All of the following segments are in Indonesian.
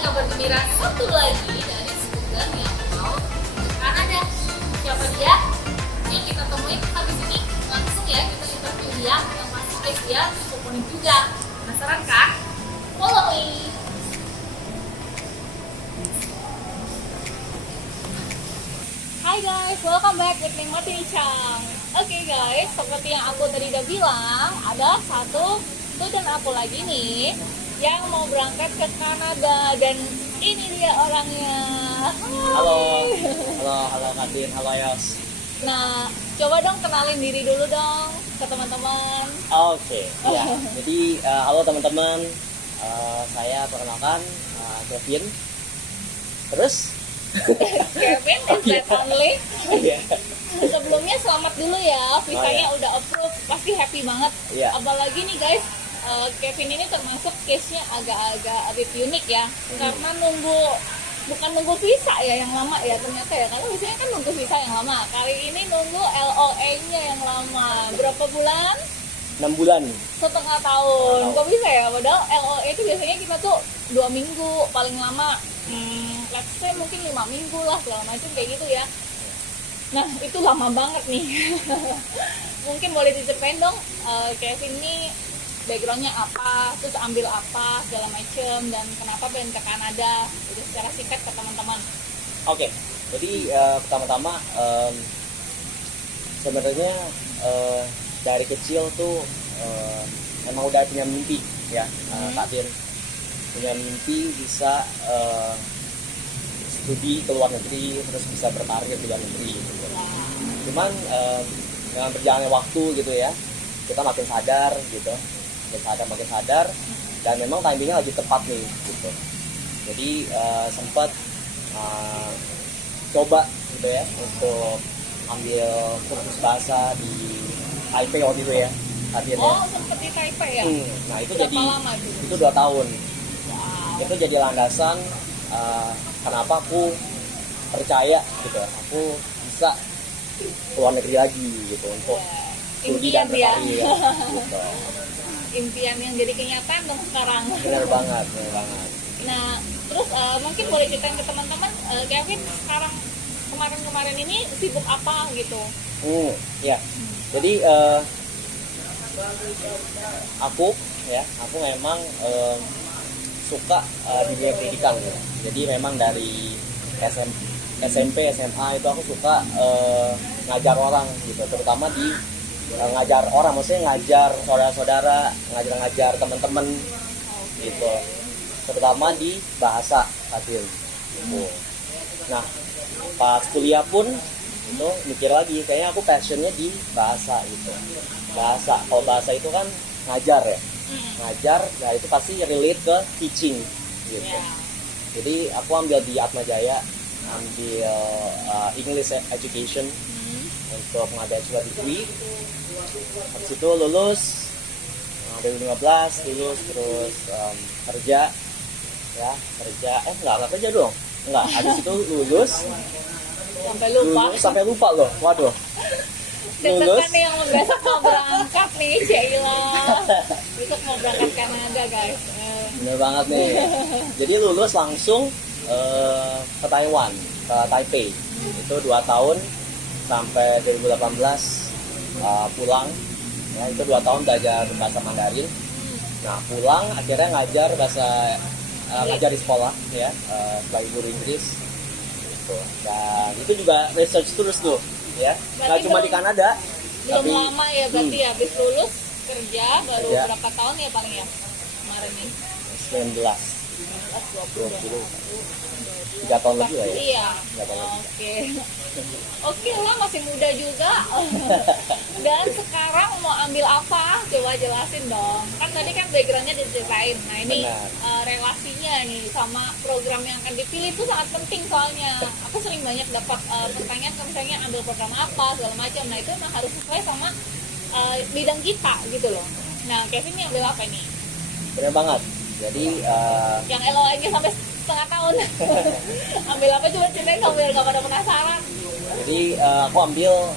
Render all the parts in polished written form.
kabar gembira satu lagi dari student yang mau ke Kanada. Siapa dia? Yang kita temuin habis ini langsung ya kita interview dia, yang pasti guys dia unik juga. Penasaran kan? Follow me. Hai guys, welcome back with me Martini Chang. Oke guys, seperti yang aku tadi udah bilang, ada satu student aku lagi nih yang mau berangkat ke Kanada dan ini dia orangnya. Halo Katin, halo Yos. Nah, coba dong kenalin diri dulu dong ke teman-teman. Oke. Ya. Jadi halo teman-teman, saya perkenalkan Kevin. Terus? Kevin, is that only? Iya. Sebelumnya selamat dulu ya, visanya udah approve, pasti happy banget. Iya. Apalagi nih guys, Kevin ini termasuk case-nya agak-agak a bit unik ya, karena bukan nunggu visa ya yang lama ya ternyata ya, karena biasanya kan nunggu visa yang lama. Kali ini nunggu LOA-nya yang lama. Berapa bulan? 6 bulan. Setengah tahun. Kok bisa ya? Padahal LOA itu biasanya kita tuh 2 minggu paling lama. Let's say mungkin 5 minggu lah segala macam kayak gitu ya. Nah itu lama banget nih. Mungkin boleh diceritain dong Kevin ini backgroundnya apa, terus ambil apa segala macem, dan kenapa pengen ke Kanada. Jadi secara singkat ke teman-teman. Oke. Jadi pertama-tama sebenarnya dari kecil tuh emang udah punya mimpi ya, Katin. Punya mimpi bisa studi ke luar negeri, terus bisa berkarir di luar negeri gitu. Cuman dengan berjalannya waktu gitu ya, kita makin sadar gitu, makin sadar, dan memang timingnya lagi tepat nih gitu. Jadi sempat coba gitu ya untuk ambil kursus bahasa di Taipei waktu itu ya, akhirnya. Oh, seperti Taipei ya? Nah itu berapa jadi lama itu 2 tahun. Wow. Itu jadi landasan kenapa aku percaya gitu, aku bisa keluar negeri lagi gitu untuk studi dan Impian ya. berkarir gitu. Impian yang jadi kenyataan dong sekarang. Benar banget. Nah, terus mungkin boleh ceritain ke teman-teman, Kevin sekarang kemarin ini sibuk apa gitu? Ya. Jadi aku memang suka di dunia pendidikan gitu. Jadi memang dari SMP, SMA itu aku suka ngajar orang gitu, terutama di ngajar orang, maksudnya ngajar saudara-saudara, ngajar teman-teman gitu, terutama di bahasa Katin gitu. Nah pas kuliah pun itu mikir lagi, kayaknya aku passionnya di bahasa gitu. Kalau bahasa itu kan ngajar ya, ngajar ya itu pasti relate ke teaching gitu. Jadi aku ambil di Atmajaya, ambil English Education untuk mahasiswa degree. Habis itu lulus 2015, terus kerja dong. Habis itu lulus sampai lupa loh. Waduh. Lulus nih yang besok mau berangkat nih, Sheila. Besok mau berangkat Kanada guys. Bener banget nih. Jadi lulus langsung ke Taiwan, ke Taipei. Itu 2 tahun sampai 2018 pulang. Ya, itu 2 tahun belajar bahasa Mandarin. Nah pulang akhirnya ngajar ngajar di sekolah ya, sebagai guru Inggris. Gitu. Dan itu juga research terus tuh ya. Nggak cuma di Kanada. Belum lama ya berarti ya, habis lulus kerja baru berapa tahun ya paling ya kemarin nih? 19, 20, 3 tahun lebih lah ya. Iya. Oke lah, masih muda juga. Dan sekarang mau ambil apa? Coba jelasin dong. Kan tadi kan backgroundnya diceritain. Nah ini relasinya nih sama program yang akan dipilih itu sangat penting soalnya. Aku sering banyak dapat pertanyaan kalau misalnya ambil program apa segala macam. Nah itu memang harus sesuai sama bidang kita gitu loh. Nah Kevin ini ambil apa nih? Bener banget. Jadi yang LOA-nya sampai setengah tahun. Ambil apa, coba ceritain dong biar gak pada penasaran. Jadi aku ambil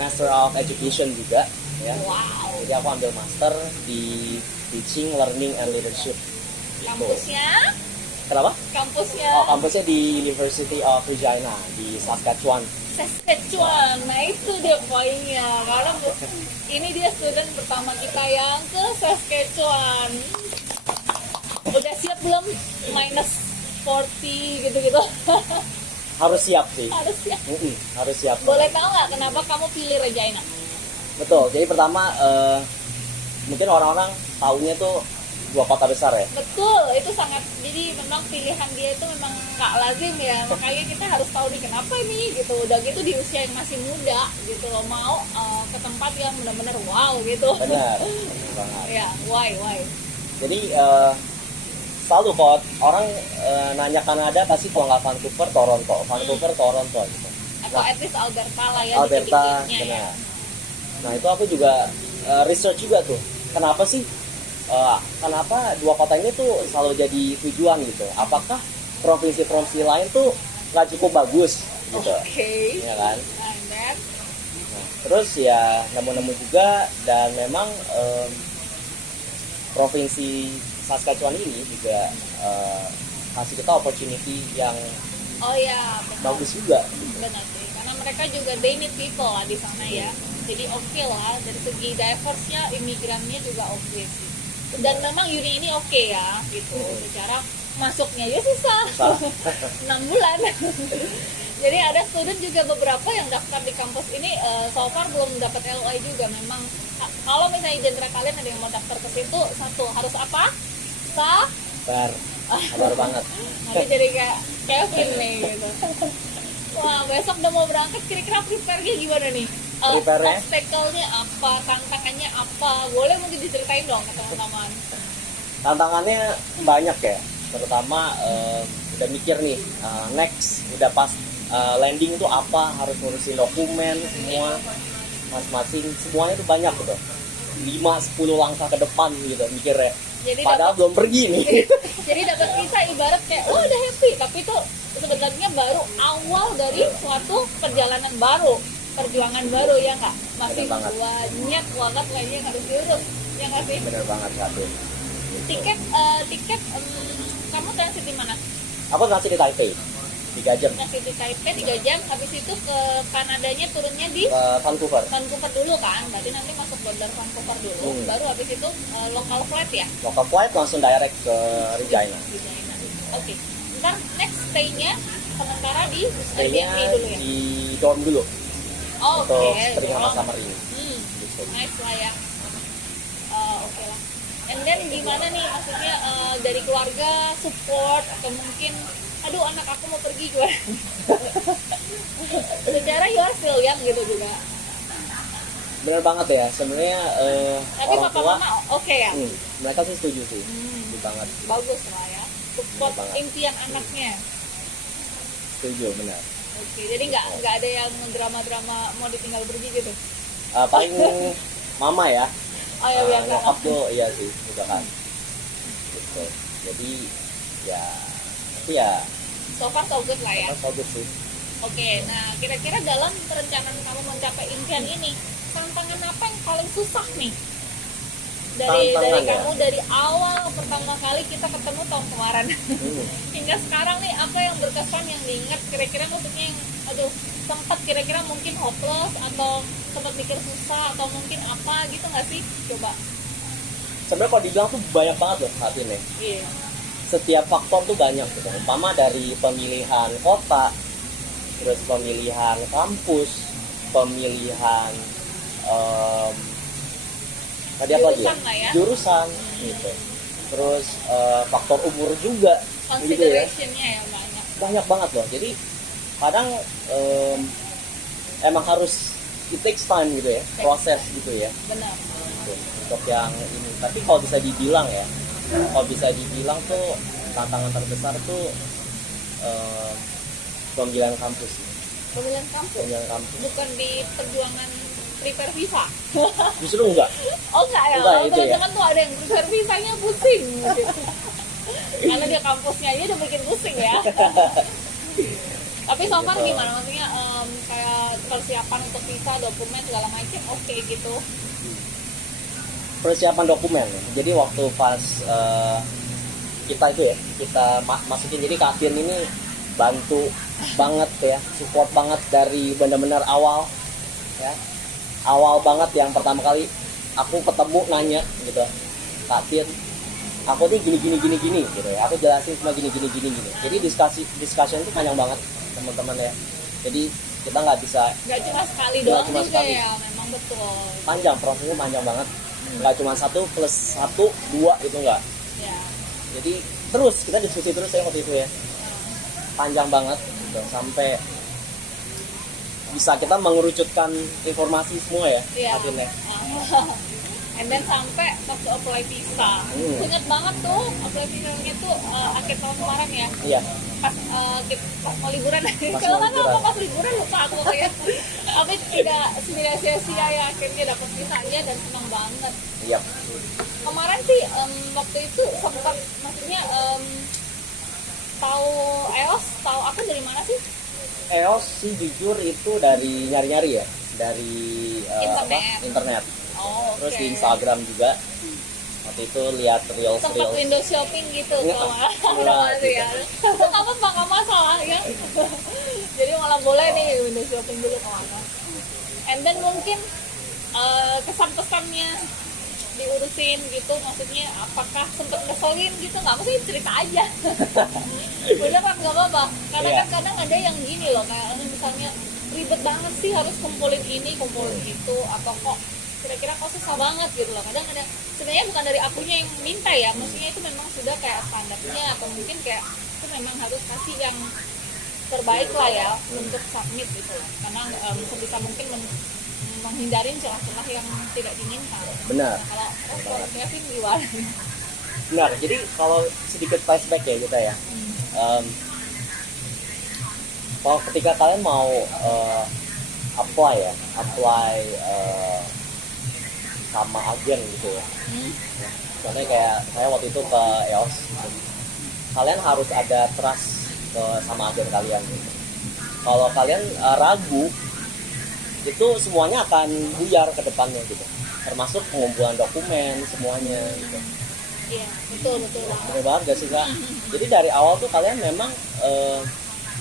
Master of Education juga ya. Wow. Jadi aku ambil master di Teaching, Learning and Leadership. Kampusnya? Kenapa? Kampusnya Oh, kampusnya di University of Regina di Saskatchewan. Saskatchewan. Nah itu dia poinnya. Karena ini dia student pertama kita yang ke Saskatchewan. Udah siap belum minus 40 gitu-gitu? Harus siap sih. Harus siap. Harus siap. Boleh tahu nggak kenapa kamu pilih Regina? Betul. Jadi pertama mungkin orang-orang taunya tuh dua kota besar ya. Betul, itu sangat, jadi memang pilihan dia itu memang nggak lazim ya, makanya kita harus tahu nih kenapa ini gitu. Udah gitu di usia yang masih muda gitu loh, mau ke tempat yang benar-benar wow gitu. Benar banget. Ya, why? Jadi selalu kalau orang nanya Kanada pasti kalau nggak Vancouver, Toronto gitu. Atau at least Alberta lah ya, Alberta, dikit-dikitnya benar. ya. Nah itu aku juga research juga tuh. Kenapa sih? Kenapa dua kota ini tuh selalu jadi tujuan gitu? Apakah provinsi-provinsi lain tuh nggak cukup bagus gitu? Oke. Ya kan? And then, Nah, terus ya nemu-nemu juga dan memang provinsi Saskatchewan ini juga kasih kita opportunity yang oh ya, benar. bagus juga. Benar sih, karena mereka juga they need people lah di sana ya. Jadi oke lah, dari segi diverse-nya, imigrannya juga oke sih. Dan memang uni ini oke ya, gitu. Secara masuknya ya susah, 6 bulan. Jadi ada student juga beberapa yang daftar di kampus ini, so far belum dapat LOI juga. Memang kalau misalnya genre kalian ada yang mau daftar ke situ, satu harus apa? Sabar banget. Nanti jadi kayak Kevin nih gitu. Wah, besok udah mau berangkat, kira-kira prepare-nya gimana nih? Prepare-nya? Obstacle-nya apa, tantangannya apa? Boleh mungkin diceritain dong ke teman-teman. Tantangannya banyak ya, terutama udah mikir nih next udah pas landing itu apa, harus ngurusin dokumen semua masing-masing, semuanya itu banyak gitu, 5-10 langkah ke depan gitu mikirnya. Jadi Padahal belum pergi nih. Jadi dapat visa ibarat kayak lo udah happy, tapi itu sebenarnya baru awal dari suatu perjalanan baru, perjuangan baru ya nggak? Masih Bener banget. banyak banget lagi yang harus diurus, ya nggak sih? Bener banget satu. Tiket kamu transit di mana? Aku transit di Taipei 3 jam Transit di Taipei 3 jam, habis itu ke Kanadanya turunnya di ke Vancouver. Vancouver dulu kan, berarti nanti masuk border Vancouver dulu, baru habis itu local flight ya? Local flight langsung direct ke Regina. Di China. Oke, ntar next stay-nya sementara di Stay-nya Airbnb dulu ya? di dorm dulu Oh, untuk oke. spring sama dorm. summer ini. Gitu. Nice lah ya. Oke lah. And then gimana nih, maksudnya dari keluarga support atau mungkin aduh anak aku mau pergi gue. Secara you are still young gitu juga. Bener banget ya, sebenarnya Tapi orang papa tua mama oke ya? mereka sih setuju sih, setuju banget, Bagus lah ya. Support Bener banget. impian anaknya. setuju benar. Oke, jadi nggak ada yang drama-drama mau ditinggal pergi gitu. Paling mama ya, Oh ya biasa. nyokap tuh iya sih, juga kan. Gitu. Jadi ya, tapi ya So far so good lah ya. kita bagus sih. Oke, nah kira-kira dalam perencanaan kamu mencapai impian ini, tantangan apa yang paling susah nih? Dari Tantangan ya? kamu dari awal pertama kali kita ketemu tahun kemarin hingga sekarang nih, apa yang berkesan yang diingat kira-kira, maksudnya yang aduh sempat kira-kira mungkin hopeless atau sempat mikir susah atau mungkin apa gitu nggak sih? Coba. Sebenarnya kalau dibilang tuh banyak banget loh saat ini. Iya. Setiap faktor tuh banyak gitu. Umpama dari pemilihan kota, terus pemilihan kampus, pemilihan tadi apa lagi ya? Jurusan lah ya. Jurusan gitu. Terus faktor umur juga gitu ya. Consideration-nya ya banyak. Banyak banget loh. Jadi kadang emang harus it takes time gitu ya, proses gitu ya. Benar. Gitu. Untuk yang ini. Tapi kalau bisa dibilang ya, tuh tantangan terbesar tuh pemilihan kampus. Pemilihan kampus. Pemilihan kampus. Bukan di perjuangan prepare visa. Justru enggak. Oh enggak ya, Enggak, oh, itu ya. teman-teman tuh ada yang prepare visanya pusing gitu. Karena dia kampusnya aja udah bikin pusing ya. Tapi so far Gitu. gimana, maksudnya kayak persiapan untuk visa, dokumen segala macam oke gitu. Persiapan dokumen. Jadi waktu pas kita itu ya, kita masukin. Jadi Kak Tin ini bantu banget ya, support banget dari benar-benar awal ya, awal banget yang pertama kali aku ketemu nanya gitu, Kak Tin, aku nih gini gitu ya, aku jelasin semua gini. Jadi discussion itu panjang banget teman-teman ya. Jadi kita nggak cuma sekali doang cuma juga sekali. ya, memang betul. Panjang, prosesnya panjang banget. Nggak cuma 1+1=2 itu nggak. Ya. Jadi terus kita diskusi terus ya waktu itu ya, panjang banget gitu, sampai bisa kita mengerucutkan informasi semua ya, Iya. akhirnya. And then sampai waktu apply visa, inget banget tuh apply visanya tuh akhir tahun kemarin ya. Iya. Pas mau liburan. Kalau mau kan liburan. pas liburan lupa aku ya. Tapi tidak sia-sia ya, akhirnya dapat visanya dan senang banget. Iya. Kemarin sih waktu itu sempat, maksudnya tahu EOS, tahu aku dari mana sih? EOS sih jujur itu dari nyari-nyari ya, dari internet. Oh, Terus oke. di Instagram juga. Waktu itu lihat reels. Sempat window shopping gitu Nggak, kalau nggak, gitu ya. Itu nggak apa-apa, nggak masalah ya. Jadi malah boleh nih window shopping dulu kemana. And then mungkin kesan-pesannya diurusin gitu, maksudnya apakah sempet ngeselin gitu, nggak, maksudnya cerita aja. Beneran nggak apa-apa, karena Iya. kan kadang ada yang gini loh, kayak misalnya ribet banget sih harus kumpulin ini kumpulin itu, atau kok kira-kira kok susah banget gitu loh. Kadang ada, sebenarnya bukan dari akunya yang minta ya, maksudnya itu memang sudah kayak standarnya, atau mungkin kayak itu memang harus kasih yang terbaik lah ya untuk submit gitu loh. Karena sebisa mungkin menghindarin celah-celah yang tidak diinginkan. Benar. Kalau Kevin gimana? Benar. Jadi kalau sedikit flashback ya kita ya. Kalau ketika kalian mau apply sama agen gitu ya. Soalnya kayak saya waktu itu ke EOS gitu. Kalian harus ada trust sama agen kalian gitu. Kalau kalian ragu, itu semuanya akan buyar ke depannya gitu. Termasuk pengumpulan dokumen semuanya gitu. Iya, betul. Bener banget gak sih Kak? Jadi dari awal tuh kalian memang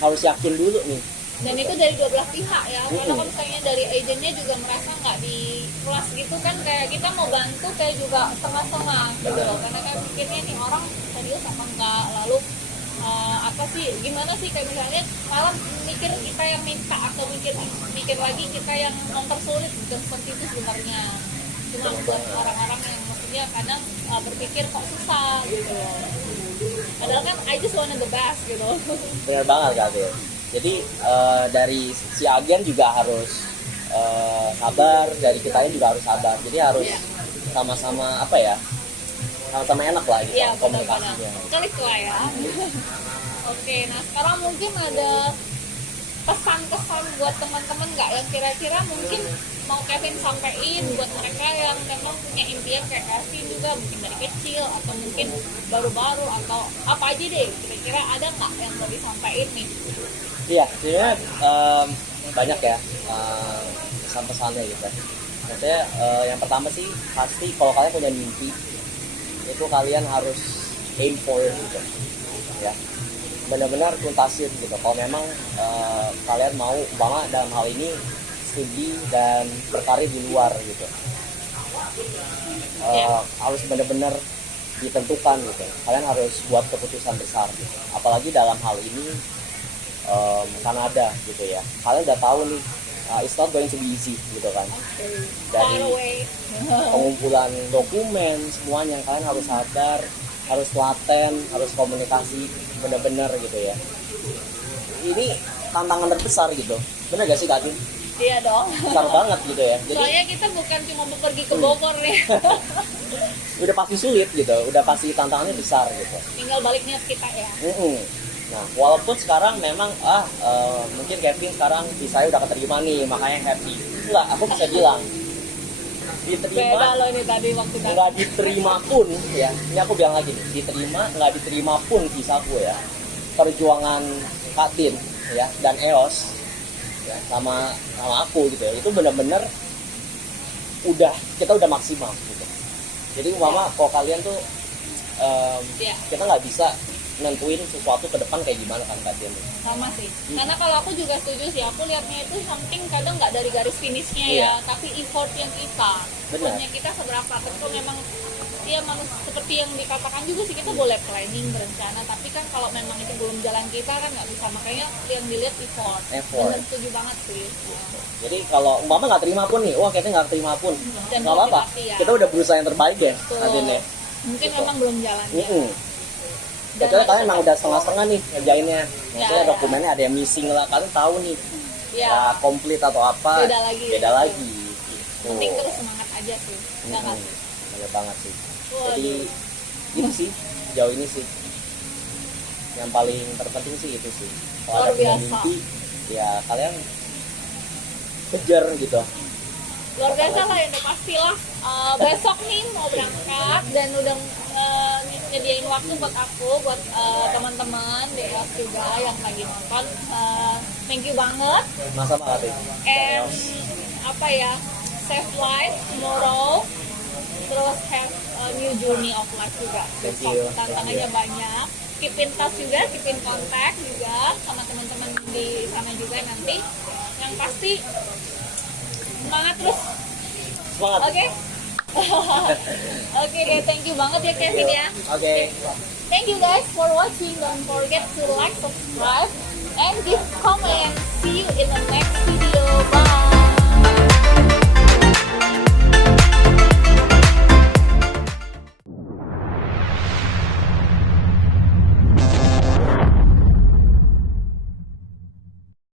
harus yakin dulu nih. Dan itu dari dua belah pihak ya. Karena kalau misalnya dari agennya juga merasa nggak di kelas gitu kan, kayak kita mau bantu kayak juga setengah-setengah gitu loh. Karena kan pikirnya nih orang serius apa enggak, lalu apa sih, gimana sih, kayak misalnya malah mikir kita yang minta atau mikir lagi kita yang mempersulit, bukan seperti itu sebenarnya. Cuma buat orang-orang yang maksudnya kadang berpikir kok susah gitu loh. Padahal kan I just wanna the best gitu. Bener banget Kak Tir. Jadi dari si agen juga harus sabar, dari kitanya juga harus sabar. Jadi harus sama-sama apa ya, sama-sama enak lah gitu komunikasinya. Klik lah ya. Oke, nah sekarang mungkin ada pesan-pesan buat teman-teman nggak yang kira-kira mungkin mau Kevin sampein buat mereka yang memang punya impian kayak Kevin juga, mungkin dari kecil atau mungkin baru-baru atau apa aja deh, kira-kira ada nggak yang mau disampaikan nih? Iya, sebenarnya banyak ya pesan-pesannya gitu. Maksudnya yang pertama sih pasti kalau kalian punya mimpi, itu kalian harus aim for it gitu ya, benar-benar tuntasin gitu. Kalau memang kalian mau umpama dalam hal ini studi dan berkarir di luar gitu, harus benar-benar ditentukan gitu. Kalian harus buat keputusan besar gitu. Apalagi dalam hal ini Kanada gitu ya, kalian udah tahu nih it's not going to be easy gitu kan. Dari pengumpulan dokumen semuanya kalian harus sadar, harus telaten, harus komunikasi benar-benar gitu ya. Ini tantangan terbesar gitu, benar gak sih Kak Kim? Iya dong. Besar banget gitu ya. Jadi, soalnya kita bukan cuma pergi ke Bogor nih. Udah pasti sulit gitu, udah pasti tantangannya besar gitu. Tinggal baliknya kita ya. Nah, walaupun sekarang memang mungkin Kevin sekarang visanya udah keterima nih, makanya happy. Enggak, aku bisa bilang diterima. Beda loh ini tadi waktu tadi. Nggak diterima pun ya, ini aku bilang lagi nih, diterima nggak diterima pun visaku ya, perjuangan Kak Tin ya dan EOS ya, sama aku gitu ya, itu benar-benar kita udah maksimal gitu. Jadi umpama kalau kalian tuh Iya. kita nggak bisa nentuin sesuatu ke depan kayak gimana kan Kak Dian. Sama sih, karena kalau aku juga setuju sih, aku lihatnya itu something kadang nggak dari garis finishnya Iya. ya, tapi effortnya kita, Benar. effortnya kita seberapa. Tentu memang ya manusia seperti yang dikatakan juga sih, kita boleh planning, berencana, tapi kan kalau memang itu belum jalan kita kan nggak bisa, makanya yang dilihat effort. Effort. Bener, setuju banget sih. Jadi kalau umpama nggak terima pun nih, wah kita nggak terima pun, Dan nggak apa-apa. motivasi ya. Kita udah berusaha yang terbaik ya, Betul. Kak Dian ya. Mungkin Gitu. memang belum jalannya. Dan Kecuali harus kalian emang tetap udah setengah-setengah nih ngerjainnya. Maksudnya Ya. dokumennya ada yang missing lah, kalian tahu nih. ya, Komplit atau apa. Beda lagi. Beda lagi. Gitu. penting terus semangat aja sih. Ya kan? Bener banget sih. Waduh. Jadi itu sih jauh ini sih yang paling terpenting sih itu sih. Kalau Luar ada punya biasa. mimpi, ya kalian kejar gitu. Luar biasa lah, ya udah pastilah. Besok nih mau berangkat dan udah nyediain waktu buat aku, buat teman-teman DS juga yang lagi nonton. Thank you banget. Masa banget ya. And apa ya, save life tomorrow, terus have a new journey of life juga. Thank you. Tantangannya banyak. Keep in touch juga, keep in contact juga sama teman-teman di sana juga nanti. Yang pasti semangat terus. Semangat. Oke. Oke deh, thank you banget ya Kevin ya. Oke. Thank you guys for watching. Don't forget to like, subscribe, and give comment. See you